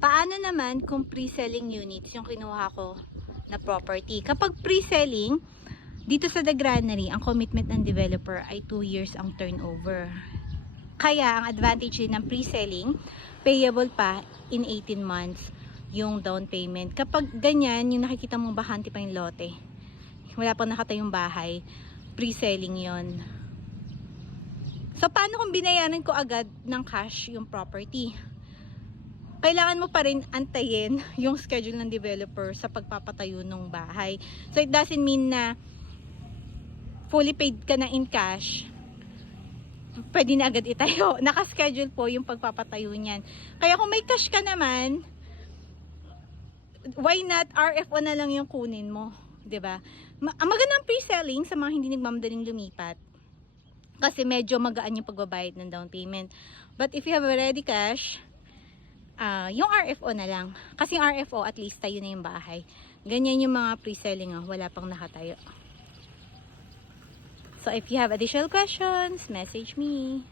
Paano naman kung pre-selling units yung kinuha ko na property? Kapag pre-selling, dito sa The Granary, ang commitment ng developer ay 2 years ang turnover. Kaya, ang advantage din ng pre-selling, payable pa in 18 months yung down payment. Kapag ganyan, yung nakikita mong bakante pa yung lote, wala pang nakatayong bahay, pre-selling yon. So, paano kung binayaran ko agad ng cash yung property? Kailangan mo pa rin antayin yung schedule ng developer sa pagpapatayo ng bahay. So, it doesn't mean na fully paid ka na in cash, pwede na agad itayo. Nakaschedule po yung pagpapatayo niyan. Kaya kung may cash ka naman, why not RFO na lang yung kunin mo, 'di ba? Ang magandang pre-selling sa mga hindi nagmamadaling lumipat, kasi medyo magaan yung pagbabayad ng down payment. But if you have already cash, yung RFO na lang. Kasi yung RFO, at least tayo na yung bahay. Ganyan yung mga pre-selling, wala pang nakatayo. So if you have additional questions, message me.